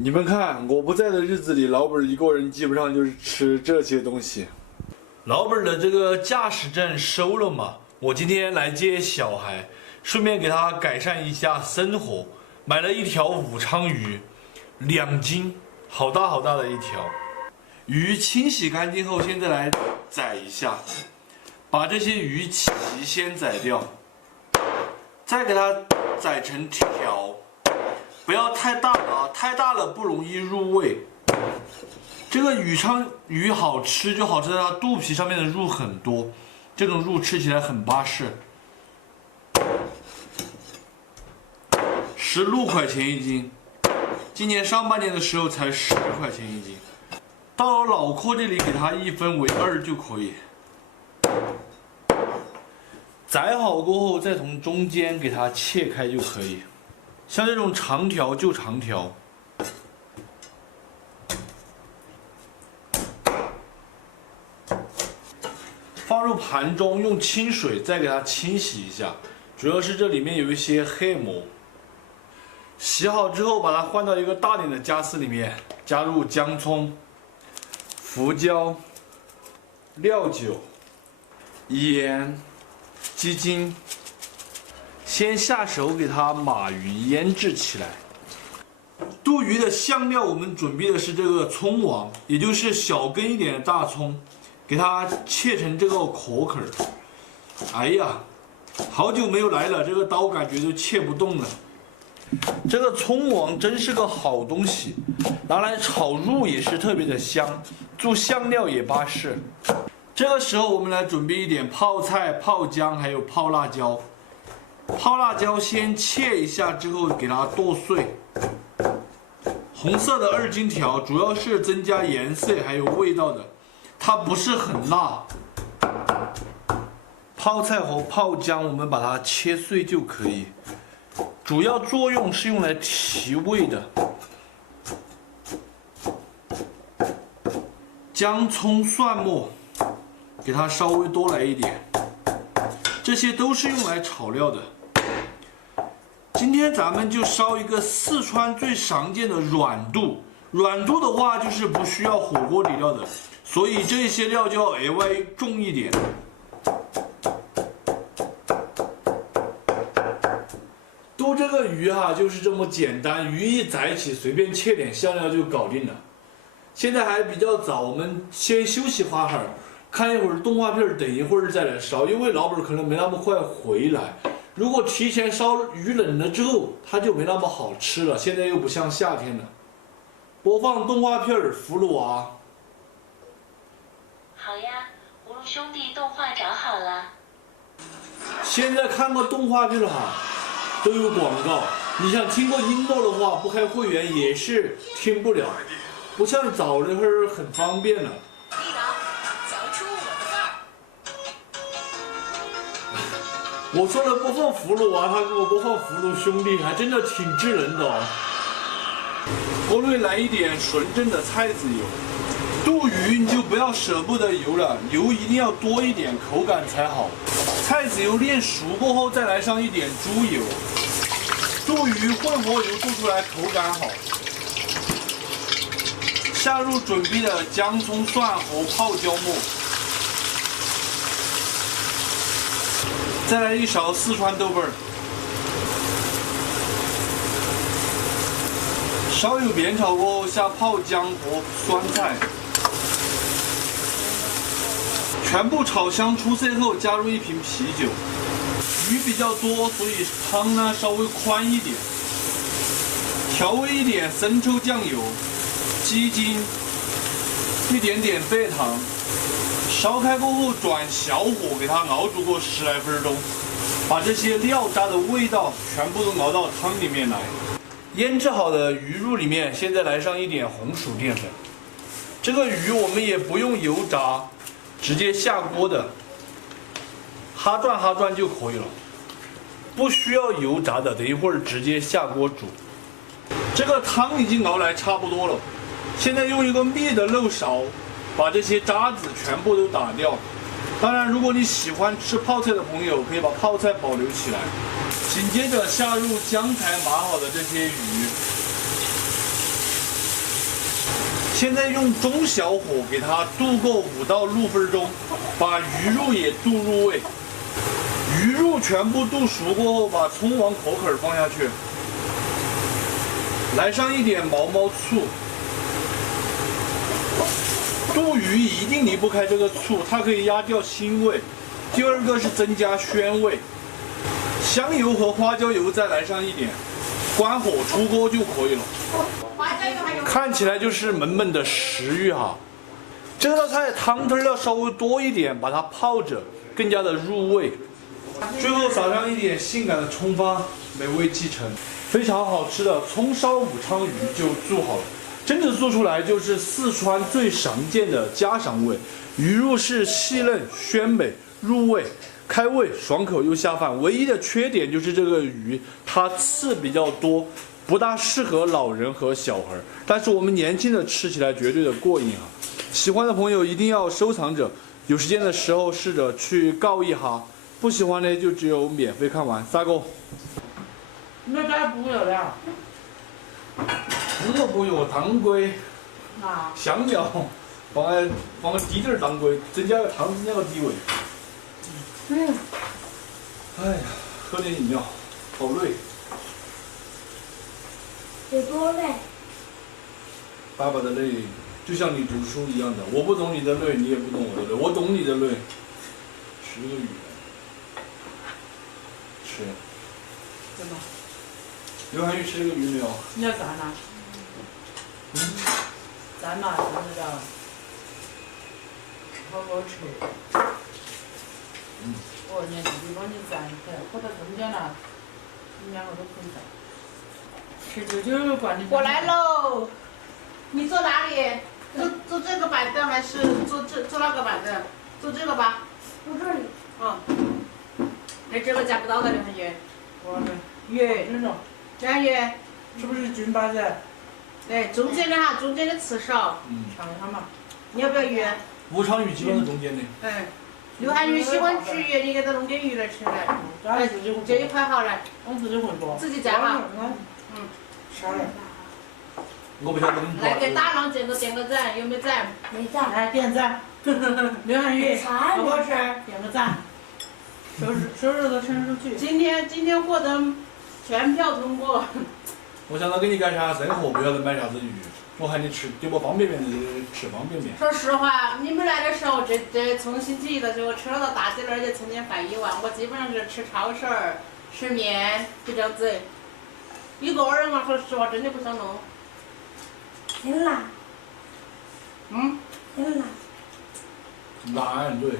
你们看，我不在的日子里，老本一个人基本上就是吃这些东西。老本的这个驾驶证收了嘛，我今天来接小孩，顺便给他改善一下生活，买了一条武昌鱼，2斤，好大好大的一条。鱼清洗干净后，现在来宰一下，把这些鱼鳍先宰掉，再给它宰成条。不要太大了，太大了不容易入味。这个武昌鱼好吃就好吃在它肚皮上面的肉很多，这种肉吃起来很巴适。16块钱一斤，今年上半年的时候才10块钱一斤。到了脑壳这里给它1分为2就可以。宰好过后再从中间给它切开就可以。像这种长条就长条，放入盘中，用清水再给它清洗一下，主要是这里面有一些黑膜。洗好之后，把它换到一个大点的家私里面，加入姜葱、胡椒、料酒、盐、鸡精。先下手给它码匀腌制起来。炖鱼的香料，我们准备的是这个葱王，也就是小根一点的大葱，给它切成这个壳壳。哎呀，好久没有来了，这个刀感觉都切不动了。这个葱王真是个好东西，拿来炒肉也是特别的香，做香料也巴适。这个时候我们来准备一点泡菜、泡姜，还有泡辣椒。泡辣椒先切一下之后给它剁碎，红色的2斤条主要是增加颜色还有味道的，它不是很辣。泡菜和泡姜我们把它切碎就可以，主要作用是用来提味的。姜、葱、蒜末给它稍微多来一点，这些都是用来炒料的。今天咱们就烧一个四川最常见的软肚，软肚的话就是不需要火锅底料的，所以这些料就要额外重一点。炖这个鱼就是这么简单，鱼一宰起，随便切点香料就搞定了。现在还比较早，我们先休息会儿，看一会儿动画片，等一会儿再来烧，因为老本可能没那么快回来。如果提前烧鱼冷了之后，它就没那么好吃了。现在又不像夏天了。播放动画片《葫芦娃》。好呀，葫芦兄弟动画找好了。现在看过动画片都有广告。你想听过音乐的话，不开会员也是听不了，不像早那会儿很方便了。我说了播放葫芦娃，他给我播放葫芦兄弟，还真的挺智能的哦。锅内来一点纯正的菜籽油，炖鱼你就不要舍不得油了，油一定要多一点，口感才好。菜籽油炼熟过后，再来上一点猪油，炖鱼混合油做出来口感好。下入准备的姜、葱、蒜和泡椒末。再来1勺四川豆瓣儿，烧油煸炒过后下泡姜和酸菜，全部炒香出色后加入1瓶啤酒。鱼比较多，所以汤呢稍微宽一点。调味一点生抽、酱油、鸡精，一点点白糖。烧开过后转小火给它熬煮过10来分钟，把这些料渣的味道全部都熬到汤里面来。腌制好的鱼肉里面，现在来上一点红薯淀粉。这个鱼我们也不用油炸，直接下锅的，哈转就可以了，不需要油炸的，等一会儿直接下锅煮。这个汤已经熬来差不多了，现在用一个密的漏勺把这些渣子全部都打掉。当然，如果你喜欢吃泡菜的朋友，可以把泡菜保留起来。紧接着下入刚才码好的这些鱼，现在用中小火给它炖个5到6分钟，把鱼肉也炖入味。鱼肉全部炖熟过后，把葱往口口放下去，来上一点毛毛醋。炖鱼一定离不开这个醋，它可以压掉腥味。第二个是增加鲜味。香油和花椒油再来上一点，关火出锅就可以了。看起来就是满满的食欲哈。这道菜汤汁要稍微多一点，把它泡着，更加的入味。最后撒上一点性感的葱花，美味继承。非常好吃的葱烧武昌鱼就做好了。真的做出来就是四川最常见的家常味，鱼肉是细嫩鲜美入味，开胃爽口又下饭。唯一的缺点就是这个鱼它刺比较多，不大适合老人和小孩，但是我们年轻的吃起来绝对的过瘾啊！喜欢的朋友一定要收藏着，有时间的时候试着去告一下，不喜欢呢就只有免费看完。撒狗，那该不有了。这个不有当归、啊，香料，放个滴点儿当归，增加个汤，增加个地味。哎呀，喝点饮料，好累。有多累？爸爸的累就像你读书一样的，我不懂你的累，你也不懂我的累，我懂你的累。吃个鱼，吃。怎么？刘涵玉吃这个鱼没有？你要蘸呐？蘸嘛，蘸得了。好好吃。哦，你弟弟帮你蘸起来，搁到中间了，你两个都可以蘸。吃久惯的。我来喽，你坐哪里？坐这个板凳还是坐那个板凳？坐这个吧。我这里。那这个夹不到的刘涵月。我的鱼，那种刘涵月，是不是菌巴子？对，中间的哈，中间的刺少。尝一下嘛。你要不要鱼？武昌鱼基本是中间的。刘涵月喜欢吃鱼，你给他弄点鱼来吃来。来，自己这一块好来，我自己会做。自己夹哈。啥嘞？我不晓得你来给大郎点个赞，有没有赞？没赞。来点赞。刘涵宇，啥好不好吃？点个赞。收入都伸出去。今天获得全票通过。我想到给你干啥生活，不晓得买啥子鱼，我喊你吃，给我方便面的吃方便面。说实话，你们来的时候，这从星期一到我吃了到大姐那儿就曾经饭1万，我基本上是吃超市儿、吃面，就这样子。一个人嘛，说实话真的不想弄。挺辣。嗯。挺辣。辣对。